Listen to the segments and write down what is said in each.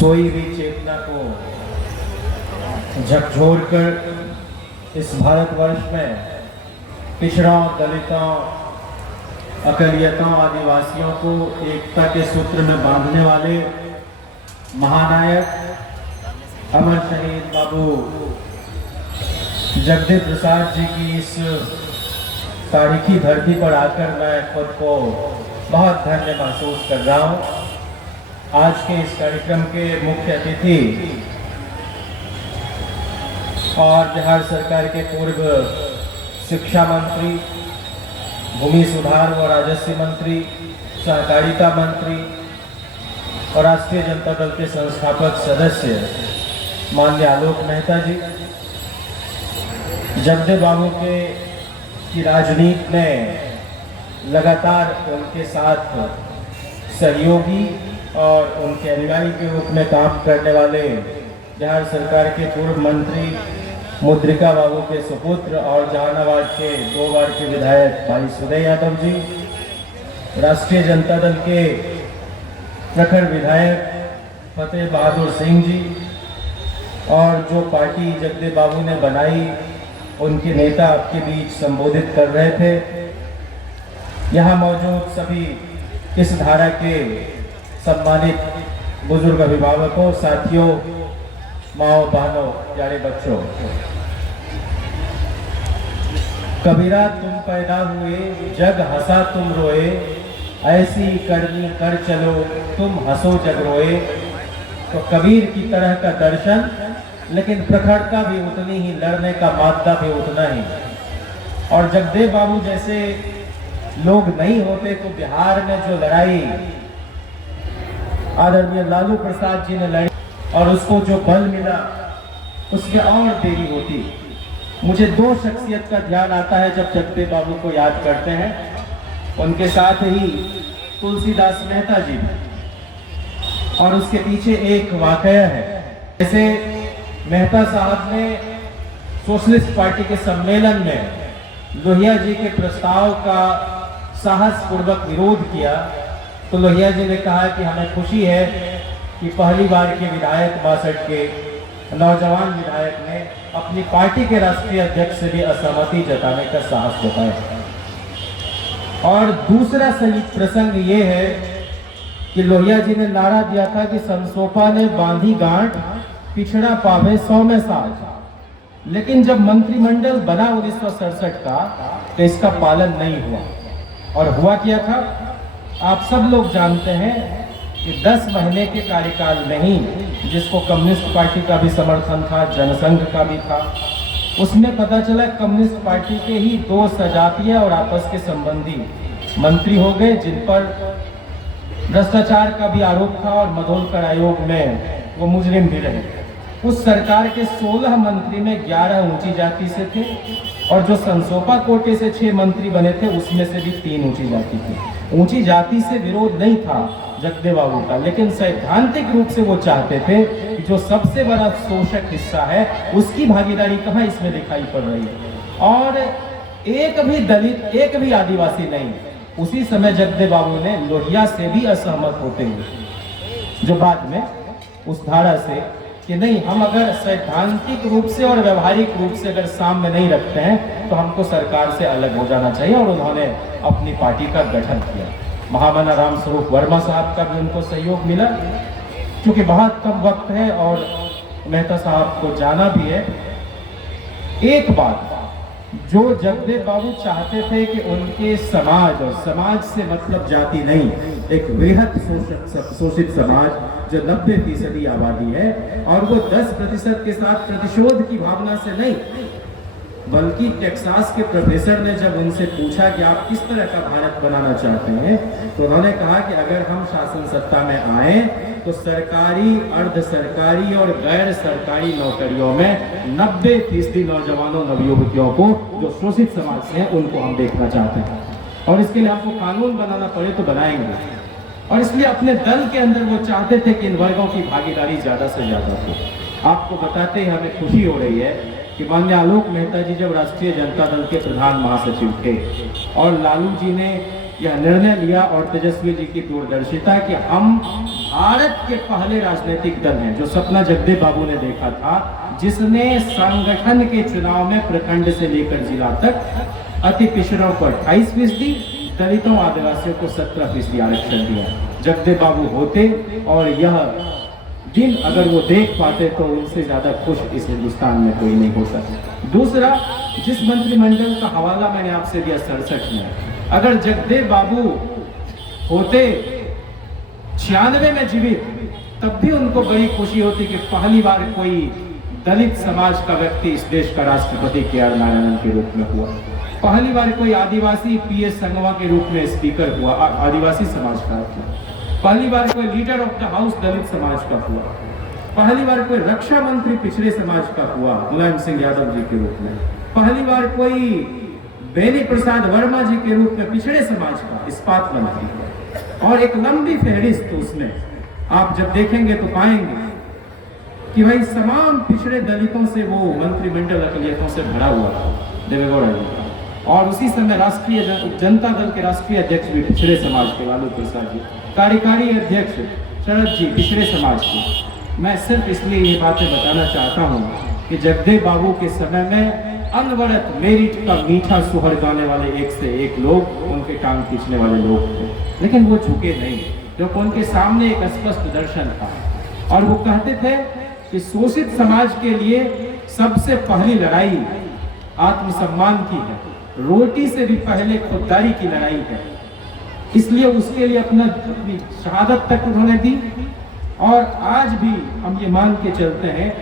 सोई हुई चेतना को झकझोरकर इस भारतवर्ष में पिछड़ों, दलितों, अकलियतों, आदिवासियों को एकता के सूत्र में बांधने वाले महानायक अमर शहीद बाबू जगदेव प्रसाद जी की इस तारीखी धरती पर आकर मैं खुद को बहुत धन्य महसूस कर रहा हूँ। आज के इस कार्यक्रम के मुख्य अतिथि और बिहार सरकार के पूर्व शिक्षा मंत्री, भूमि सुधार व राजस्व मंत्री, सहकारिता मंत्री और राष्ट्रीय जनता दल के संस्थापक सदस्य माननीय आलोक मेहता जी, जगदेव बाबू की राजनीति में लगातार उनके साथ सहयोगी और उनके अनुयायी के रूप में काम करने वाले बिहार सरकार के पूर्व मंत्री मुद्रिका बाबू के सुपुत्र और जहानाबाद के 2 बार के विधायक भाई सुदय यादव जी, राष्ट्रीय जनता दल के प्रखर विधायक फतेह बहादुर सिंह जी और जो पार्टी जगदेव बाबू ने बनाई उनके नेता आपके बीच संबोधित कर रहे थे। यहाँ मौजूद सभी इस धारा के सम्मानित बुजुर्ग अभिभावकों, साथियों, माओ बहनों, प्यारे बच्चों, कबीरा तुम पैदा हुए जग हंसा तुम रोए, ऐसी करनी कर चलो तुम हंसो जग रोए। तो कबीर की तरह का दर्शन, लेकिन प्रखरता भी उतनी ही, लड़ने का मादा भी उतना ही। और जगदेव बाबू जैसे लोग नहीं होते तो बिहार में जो लड़ाई आदरणीय लालू प्रसाद जी ने लड़ी और उसको जो बल मिला उसमें और देरी होती। मुझे 2 शख्सियत का ध्यान आता है जब जगदेव बाबू को याद करते हैं, उनके साथ ही तुलसीदास मेहता जी, और उसके पीछे एक वाकया है। जैसे मेहता साहब ने सोशलिस्ट पार्टी के सम्मेलन में लोहिया जी के प्रस्ताव का साहस पूर्वक विरोध किया, तो लोहिया जी ने कहा कि हमें खुशी है कि पहली बार के विधायक 62 के नौजवान विधायक ने अपनी पार्टी के राष्ट्रीय अध्यक्ष से भी असहमति जताने का साहस जताया। और दूसरा सही प्रसंग ये है कि लोहिया जी ने नारा दिया था कि संसोपा ने बांधी गांठ, पिछड़ा पावे 100 में साज। लेकिन जब मंत्रिमंडल बना 1967 का तो इसका पालन नहीं हुआ। और हुआ क्या था, आप सब लोग जानते हैं कि 10 महीने के कार्यकाल में ही, जिसको कम्युनिस्ट पार्टी का भी समर्थन था, जनसंघ का भी था, उसमें पता चला कम्युनिस्ट पार्टी के ही 2 सजातीय और आपस के संबंधी मंत्री हो गए, जिन पर भ्रष्टाचार का भी आरोप था और मधोलकर आयोग में वो मुजरिम भी रहे। उस सरकार के 16 मंत्री में 11 ऊंची जाति से थे और जो संसोपा कोटे से 6 मंत्री बने थे उसमें से भी 3 ऊंची जाति थे। ऊंची जाति से विरोध नहीं था जगदेव बाबू का, लेकिन सैद्धांतिक रूप से वो चाहते थे कि जो सबसे बड़ा शोषक हिस्सा है उसकी भागीदारी कहाँ इसमें दिखाई पड़ रही है। और एक भी दलित, एक भी आदिवासी नहीं। उसी समय जगदेव बाबू ने लोहिया से भी असहमत होते हुए, जो बाद में उस धारा से कि नहीं, हम अगर सैद्धांतिक रूप से और व्यवहारिक रूप से अगर सामने नहीं रखते हैं तो हमको सरकार से अलग हो जाना चाहिए, और उन्होंने अपनी पार्टी का गठन किया। महामना राम स्वरूप वर्मा साहब का भी उनको सहयोग मिला। क्योंकि बहुत कम वक्त है और मेहता साहब को जाना भी है, एक बात जो जगदेव बाबू चाहते थे कि उनके समाज, और समाज से मतलब जाति नहीं, एक वृहद शोषित समाज जो 90% आबादी है, और वो 10% के साथ प्रतिशोध की भावना से नहीं, बल्कि टेक्सास के प्रोफेसर ने जब उनसे पूछा कि आप किस तरह का भारत बनाना चाहते हैं, तो उन्होंने कहा कि अगर हम शासन सत्ता में आए तो सरकारी, अर्ध सरकारी और गैर सरकारी नौकरियों में 90% नौजवानों, नवयुवतियों को जो शोषित समाज से हैं उनको हम देखना चाहते हैं, और इसके लिए हमको कानून बनाना पड़े तो बनाएंगे। और इसलिए अपने दल के अंदर वो चाहते थे कि इन वर्गों की भागीदारी ज्यादा से ज्यादा हो। आपको बताते ही हमें खुशी हो रही है कि माननीय आलोक मेहता जी जब राष्ट्रीय जनता दल के प्रधान महासचिव थे और लालू जी ने यह निर्णय लिया और तेजस्वी जी की दूरदर्शिता कि हम भारत के पहले राजनीतिक दल हैं, जो सपना जगदेव बाबू ने देखा था, जिसने संगठन के चुनाव में प्रखंड से लेकर जिला तक अति पिछड़ों को 28%, दलितों आदिवासियों को 17% आरक्षण दिया। जगदेव बाबू होते और यह दिन अगर वो देख पाते तो उनसे ज्यादा खुश इस हिंदुस्तान में कोई नहीं हो सकता। दूसरा, जिस मंत्रिमंडल का हवाला मैंने आपसे दिया 67 में, अगर जगदेव बाबू होते 96 में जीवित, तब भी उनको बड़ी खुशी होती कि पहली बार कोई दलित समाज का व्यक्ति इस देश का राष्ट्रपति के.आर. नारायणन के रूप में हुआ, पहली बार कोई आदिवासी पीएस संगवा के रूप में स्पीकर हुआ, आदिवासी समाज का हुआ, पहली बार कोई लीडर ऑफ द हाउस दलित समाज का हुआ, पहली बार कोई रक्षा मंत्री पिछड़े समाज का हुआ मुलायम सिंह यादव जी के रूप में, पहली बार कोई बेनी प्रसाद वर्मा जी के रूप में पिछड़े समाज का इस्पात मंत्री, और एक लंबी फहरिस्त उसमें आप जब देखेंगे तो पाएंगे कि भाई तमाम पिछड़े दलितों से वो मंत्रिमंडल अकलियतों से भरा हुआ था देवेगौड़ा जी का। और उसी समय राष्ट्रीय जनता दल के राष्ट्रीय अध्यक्ष भी पिछड़े समाज के लालू प्रसाद जी, कार्यकारी अध्यक्ष शरद जी पिछड़े समाज के। मैं सिर्फ इसलिए ये बातें बताना चाहता हूँ कि जगदेव बाबू के समय में अनवरत मेरिट का मीठा सुहर गाने वाले एक से एक लोग, उनके टांग खींचने वाले लोग थे, लेकिन वो झुके नहीं, क्योंकि उनके सामने एक स्पष्ट दर्शन था। और वो कहते थे कि शोषित समाज के लिए सबसे पहली लड़ाई आत्मसम्मान की है, रोटी से भी पहले खुददारी की लड़ाई है। इसलिए उसके लिए अपनी शहादत तक उन्होंने दी। और आज भी हम ये मान के चलते हैं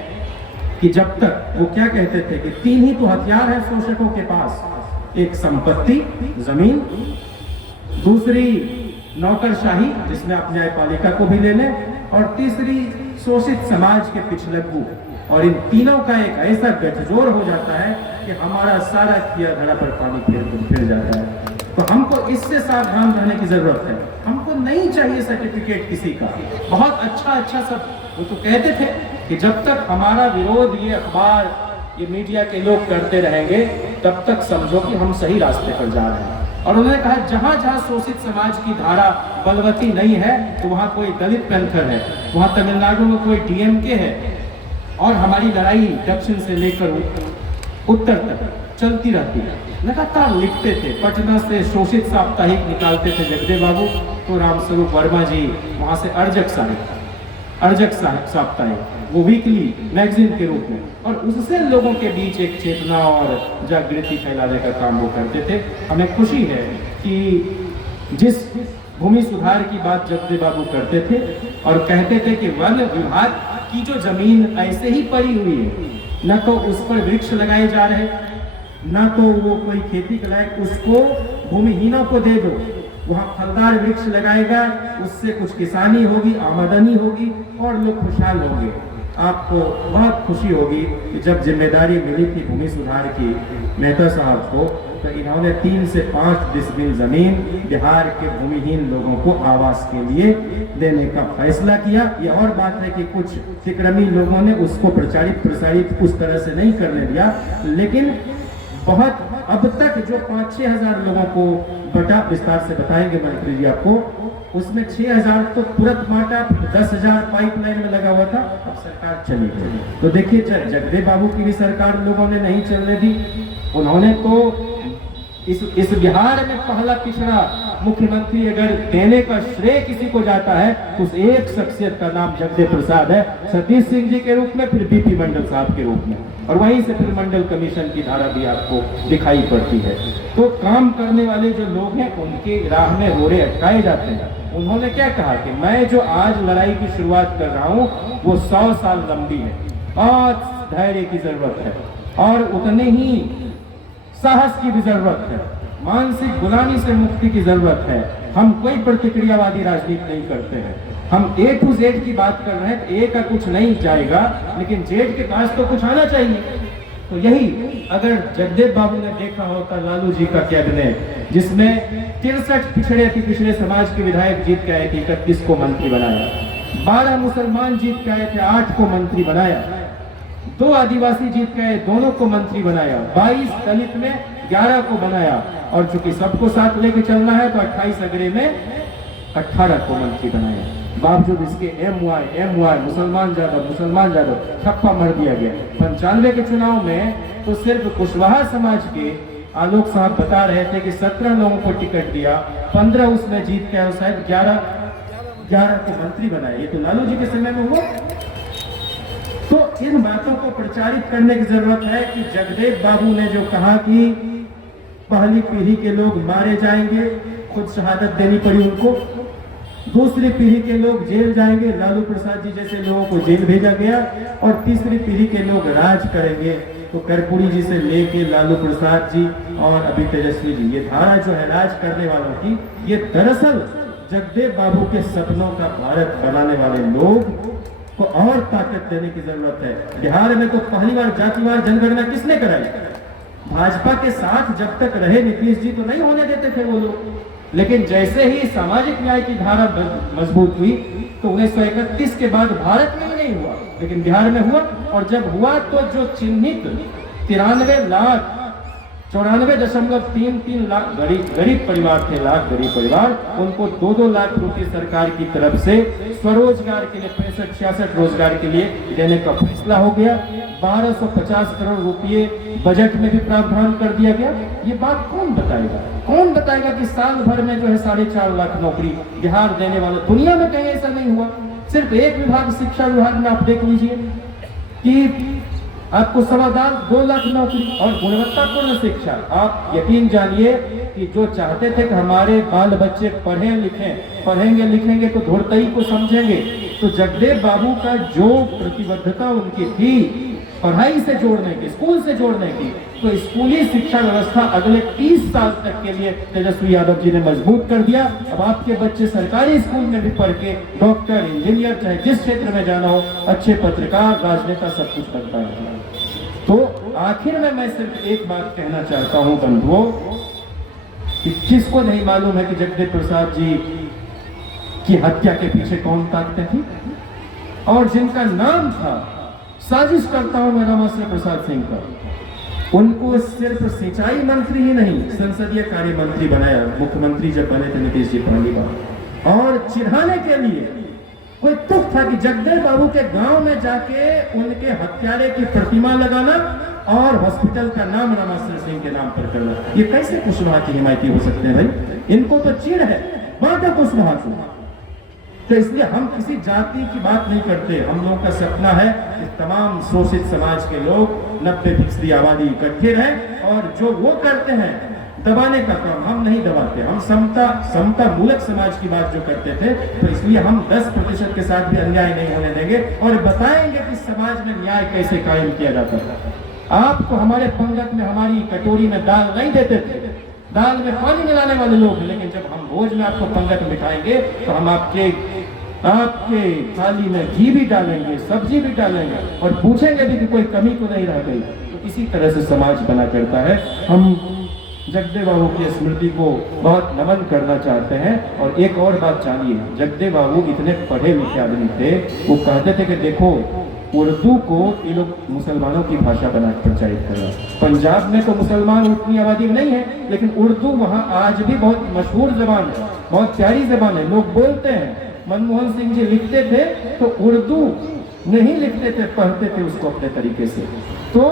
कि जब तक, वो क्या कहते थे कि 3 ही तो हथियार है शोषकों के पास, एक संपत्ति जमीन, दूसरी नौकरशाही जिसमें आप न्यायपालिका को भी ले लें, और तीसरी शोषित समाज के पिछलग्गू। और इन तीनों का एक ऐसा गठजोड़ हो जाता है कि हमारा सारा किया धरा पर पानी फिर जाता है। तो हमको इससे सावधान रहने की जरूरत है। हमको नहीं चाहिए सर्टिफिकेट किसी का, बहुत अच्छा सब। वो तो कहते थे कि जब तक हमारा विरोध ये अखबार, ये मीडिया के लोग करते रहेंगे, तब तक समझो कि हम सही रास्ते पर जा रहे हैं। और उन्होंने कहा जहां जहां शोषित समाज की धारा बलवती नहीं है, तो वहां कोई दलित पैंथर है, वहां तमिलनाडु में कोई डीएमके है। और हमारी लड़ाई दक्षिण से लेकर उत्तर तक चलती रहती है। लगातार लिखते थे, पटना से शोषित साप्ताहिक निकालते थे जगदेव बाबू, तो रामस्वरूप वर्मा जी वहां से अर्जक साप्ताहिक, वो वीकली मैगजीन के रूप में, और उससे लोगों के बीच एक चेतना और जागृति फैलाने का काम वो करते थे। हमें खुशी है कि जिस भूमि सुधार की बात जगदेव बाबू करते थे और कहते थे कि वन विभाग की जो जमीन ऐसे ही पड़ी हुई है, न तो उस पर वृक्ष लगाए जा रहे, ना तो वो कोई खेती के लायक, उसको भूमिहीनों को दे दो, वहाँ फलदार वृक्ष लगाएगा, उससे कुछ किसानी होगी, आमदनी होगी और लोग खुशहाल होंगे। आपको बहुत खुशी होगी कि जब जिम्मेदारी मिली थी भूमि सुधार की मेहता साहब को, तो इन्होंने 3 से 5 डिसमिल जमीन बिहार के भूमिहीन लोगों को आवास के लिए देने का फैसला किया। ये और बात है कि कुछ तिक्रमी लोगों ने उसको प्रसारित उस तरह से नहीं करने दिया, लेकिन बहुत अब तक जो 5-6 हजार लोगों को बटा, विस्तार से बताएंगे मंत्री जी आपको, उसमें 6000 तो तुरंत बांटा, 10,000 पाइपलाइन में लगा हुआ था, अब सरकार चली गई। तो देखिए जगदेव बाबू की भी सरकार लोगों ने नहीं चलने दी। उन्होंने तो इस बिहार में पहला पिछड़ा मुख्यमंत्री अगर देने का श्रेय किसी को जाता है तो उस एक शख्सियत का नाम जगदेव प्रसाद है, सतीश सिंह जी के रूप में, फिर बीपी मंडल साहब के रूप में, और वहीं से फिर मंडल कमीशन की धारा भी आपको दिखाई पड़ती है। तो काम करने वाले जो लोग हैं उनके राह में रोड़े अटकाए जाते हैं। उन्होंने क्या कहा कि मैं जो आज लड़ाई की शुरुआत कर रहा हूँ वो 100 साल लंबी है, बहुत धैर्य की जरूरत है और उतने ही साहस की भी जरूरत है, मानसिक गुलामी से मुक्ति की जरूरत है। हम कोई प्रतिक्रियावादी राजनीति नहीं करते हैं, हम A to Z की बात कर रहे हैं। A का कुछ नहीं जाएगा, लेकिन Z के पास तो कुछ आना चाहिए। तो यही अगर जगदेव बाबू ने देखा होता लालू जी का कैबिनेट, जिसमें 63 पिछड़े समाज के विधायक जीत के आए थे, 31 को मंत्री बनाया, 12 मुसलमान जीत के आए थे, 8 को मंत्री बनाया, 2 आदिवासी जीत के आए, दोनों को मंत्री बनाया, 22 दलित में 11 को बनाया, और चूंकि सबको साथ लेके चलना है तो 28 अगरे में 18 को मंत्री बनाया। बावजूद इसके एम वाई मुसलमान ज्यादा ठप्पा मार दिया गया। 95 के चुनाव में तो सिर्फ कुशवाहा समाज के आलोक साहब बता रहे थे कि 17 लोगों को टिकट दिया, 15 उसमें जीत के शायद 11 को मंत्री बनाया। ये तो लालू जी के समय में हुआ। तो इन बातों को प्रचारित करने की जरूरत है कि जगदेव बाबू ने जो कहा कि पहली पीढ़ी के लोग मारे जाएंगे, खुद शहादत देनी पड़ी उनको, दूसरी पीढ़ी के लोग जेल जाएंगे, लालू प्रसाद जी जैसे लोगों को जेल भेजा गया, और तीसरी पीढ़ी के लोग राज करेंगे। तो कर्पूरी जी से लेके लालू प्रसाद जी और अभी तेजस्वी जी, ये धारा जो है राज करने वालों की, ये दरअसल जगदेव बाबू के सपनों का भारत बनाने वाले लोग को और ताकत देने की जरूरत है। बिहार में तो पहली बार जातिवार जनगणना किसने कराई? भाजपा के साथ जब तक रहे नीतीश जी तो नहीं होने देते थे वो लोग, लेकिन जैसे ही सामाजिक न्याय की धारा मजबूत हुई तो 1931 के बाद भारत में ही नहीं हुआ लेकिन बिहार में हुआ। और जब हुआ तो जो चिन्हित 93,94.33 लाख गरीब परिवार थे, गरीब परिवार, उनको 2-2 लाख रुपए सरकार की तरफ से स्वरोजगार के लिए 65-66 रोजगार के लिए देने का फैसला हो गया। 1250 करोड़ रुपए बजट में भी प्रावधान कर दिया गया। ये बात कौन बताएगा? कौन बताएगा कि साल भर में जो है 4.5 लाख नौकरी बिहार देने वाला? दुनिया में कहीं ऐसा नहीं हुआ। सिर्फ एक विभाग, शिक्षा विभाग में आप देख लीजिए कि आपको 2 लाख नौकरी और गुणवत्तापूर्ण शिक्षा। आप यकीन जानिए कि जो चाहते थे कि हमारे बाल बच्चे पढ़ें लिखें, पढ़ेंगे लिखेंगे तो धुरतई को समझेंगे, तो जगदेव बाबू का जो प्रतिबद्धता उनकी थी पढ़ाई से जोड़ने की, स्कूल से जोड़ने की, तो स्कूली शिक्षा व्यवस्था अगले 30 साल तक के लिए तेजस्वी यादव जी ने मजबूत कर दिया। अब आपके बच्चे सरकारी स्कूल में भी पढ़ के डॉक्टर, इंजीनियर, चाहे जिस क्षेत्र में जाना हो, अच्छे पत्रकार, राजनेता, सब कुछ बनता है। तो आखिर में मैं सिर्फ एक बात कहना चाहता हूं बंधुओं, कि किसको नहीं मालूम है कि जगदेव प्रसाद जी की हत्या के पीछे कौन ताकतें थी, और जिनका नाम था साजिश करता हूं मैं रामाश्रय प्रसाद सिंह का, उनको सिर्फ सिंचाई मंत्री ही नहीं, संसदीय कार्य मंत्री बनाया मुख्यमंत्री जब बने थे नीतीश जी पहली बार। और चिढ़ाने के लिए कोई तुक था कि जगदेव बाबू के गांव में जाके उनके हत्यारे की प्रतिमा लगाना और हॉस्पिटल का नाम रामाश्रय सिंह के नाम पर करना। ये कैसे कुशवाहा की हिमायती हो सकते हैं भाई? इनको तो चिढ़ है, बात है कुशवाहा को। तो इसलिए हम किसी जाति की बात नहीं करते। हम लोगों का सपना है कि तमाम शोषित समाज के लोग 90% आबादी इकट्ठे रहें, और जो वो करते हैं दबाने का काम हम नहीं दबाते। हम समता मूलक समाज की बात जो करते थे, तो इसलिए हम 10% के साथ भी अन्याय नहीं होने देंगे और बताएंगे कि समाज में न्याय कैसे कायम किया जाता है। आपको हमारे पंगत में, हमारी कटोरी में दाल नहीं देते थे, दाल में पानी मिलाने वाले लोग, लेकिन जब हम भोज में आपको पंगत में बिठाएंगे तो हम आपके थाली में घी भी डालेंगे, सब्जी भी डालेंगे, और पूछेंगे भी कि कोई कमी तो नहीं रह गई। तो इसी तरह से समाज बना करता है। हम जगदेव बाबू की स्मृति को बहुत नमन करना चाहते हैं। और एक और बात जानिए, जगदेव बाबू इतने पढ़े लिखे आदमी थे, वो कहते थे कि देखो उर्दू को ये लोग मुसलमानों की भाषा बना प्रचारित कर रहा है। पंजाब में तो मुसलमान उतनी आबादी में नहीं है, लेकिन उर्दू वहाँ आज भी बहुत मशहूर जबान है, बहुत प्यारी जबान है, लोग बोलते हैं। मनमोहन सिंह जी लिखते थे तो उर्दू नहीं लिखते थे, पढ़ते थे उसको अपने तरीके से। तो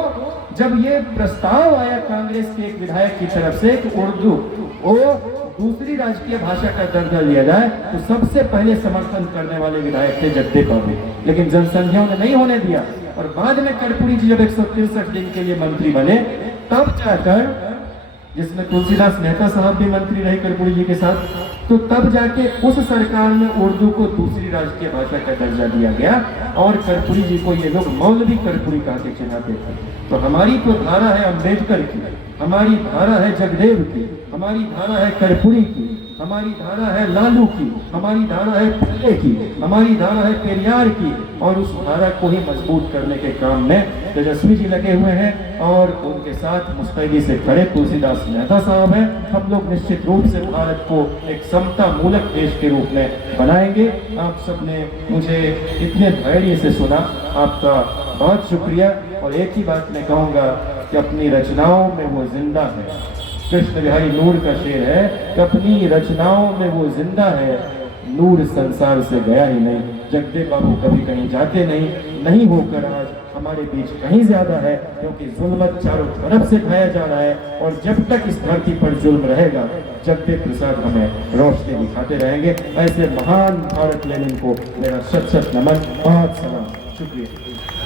जब ये प्रस्ताव आया कांग्रेस के एक विधायक की तरफ से कि उर्दू वो दूसरी राजकीय भाषा का दर्जा लिया जाए, तो सबसे पहले समर्थन करने वाले विधायक थे जगदेव बाबू, लेकिन जनसंघियों ने नहीं होने दिया। और बाद में कर्पूरी जी जब 163 दिन के लिए मंत्री बने, तब जाकर, जिसमें तुलसीदास मेहता साहब भी मंत्री रहे कर्पूरी जी के साथ, तो तब जाके उस सरकार में उर्दू को दूसरी राजकीय भाषा का दर्जा दिया गया, और कर्पूरी जी को ये लोग मौलवी कर्पूरी कहा के चिन्हाते थे। तो हमारी तो धारा है अम्बेडकर की, हमारी धारा है जगदेव की, हमारी धारा है कर्पूरी की, हमारी धारा है लालू की, हमारी धारा है फुले की, हमारी धारा है पेरियार की, और उस धारा को ही मजबूत करने के काम में तेजस्वी जी लगे हुए हैं, और उनके साथ मुस्तैदी से खड़े तुलसीदास मेहता साहब हैं। हम लोग निश्चित रूप से भारत को एक समता मूलक देश के रूप में बनाएंगे। आप सबने मुझे इतने धैर्य से सुना, आपका बहुत शुक्रिया। और एक ही बात मैं कहूँगा कि अपनी रचनाओं में वो जिंदा है। कृष्ण बिहारी नूर का शेर है कि अपनी रचनाओं में वो जिंदा है, नूर संसार से गया ही नहीं। जगदेव बाबू कभी कहीं जाते नहीं होकर आज हमारे बीच कहीं ज्यादा है, क्योंकि जुल्मत चारों तरफ से ढाया जा रहा है। और जब तक इस धरती पर जुल्म रहेगा, जगदेव प्रसाद हमें रोशनी दिखाते रहेंगे। ऐसे महान भारत लेनिन को मेरा शत शत नमन, बहुत सलाम, शुक्रिया।